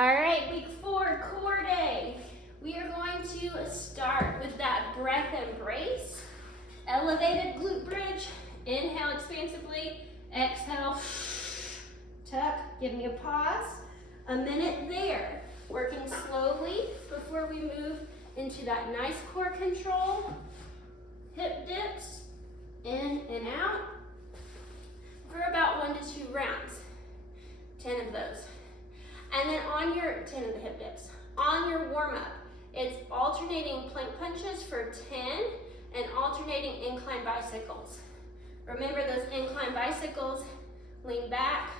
All right, week 4, core day. We are going to start with that breath embrace. Elevated glute bridge. Inhale expansively. Exhale. Tuck. Give me a pause. A minute there. Working slowly before we move into that nice core control. Hip dips. In and out. For about 1 to 2 rounds. 10 of those. And then on your 10 of the hip dips. On your warm up, it's alternating plank punches for 10 and alternating incline bicycles. Remember those incline bicycles, lean back.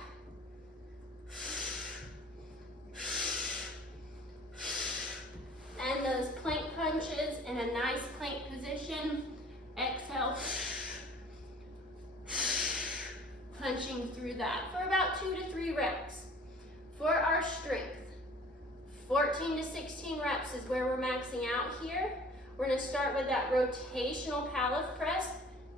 And those plank punches in a nice plank position. Exhale. Punching through that for about 2 to 3 reps. For our strength, 14 to 16 reps is where we're maxing out here. We're gonna start with that rotational Pallof press,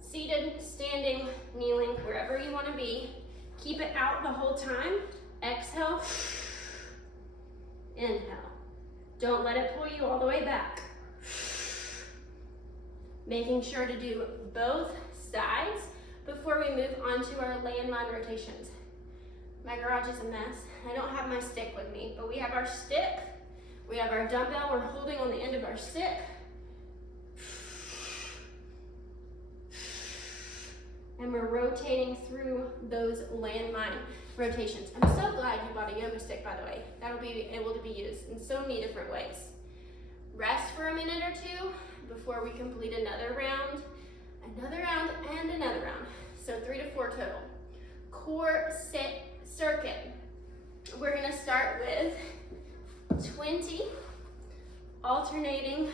seated, standing, kneeling, wherever you wanna be. Keep it out the whole time. Exhale, inhale. Don't let it pull you all the way back. Making sure to do both sides before we move on to our landmine rotations. My garage is a mess. I don't have my stick with me, but we have our stick. We have our dumbbell we're holding on the end of our stick. And we're rotating through those landmine rotations. I'm so glad you bought a yoga stick, by the way. That'll be able to be used in so many different ways. Rest for a minute or 2 before we complete another round, and another round. So 3 to 4 total. Core sit circuit. We're gonna start with 20 alternating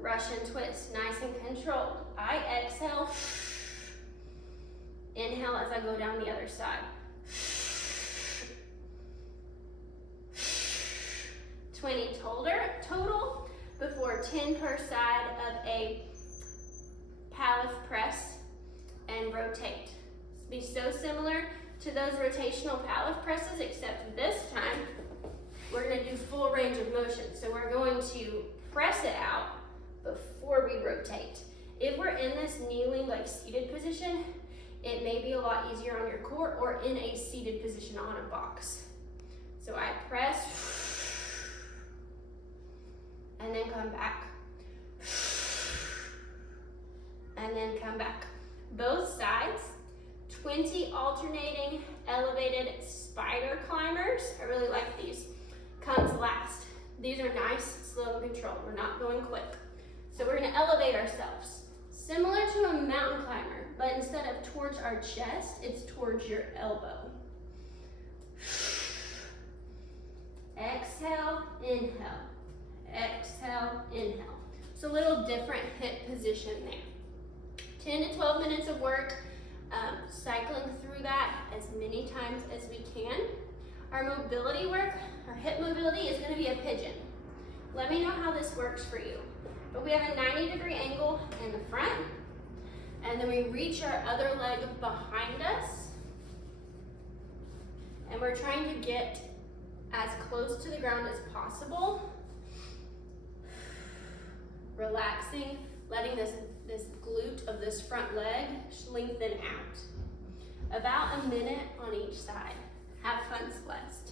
Russian twist, nice and controlled. I exhale, inhale as I go down the other side. 20 total before 10 per side of a Pallof press and rotate. Be so similar to those rotational Pallof presses, except this time we're gonna do full range of motion. So we're going to press it out before we rotate. If we're in this kneeling, like seated position, it may be a lot easier on your core or in a seated position on a box. So I press and then come back. And then come back. Both sides. 20 alternating elevated spider climbers. I really like these. Comes last. These are nice, slow and controlled. We're not going quick. So we're gonna elevate ourselves. Similar to a mountain climber, but instead of towards our chest, it's towards your elbow. Exhale, inhale. Exhale, inhale. So a little different hip position there. 10 to 12 minutes of work. Cycling through that as many times as we can. Our mobility work, our hip mobility is going to be a pigeon. Let me know how this works for you. But we have a 90-degree angle in the front, and then we reach our other leg behind us, and we're trying to get as close to the ground as possible. Relaxing, letting this glute of this front leg lengthen out. About a minute on each side. Have fun, Celeste.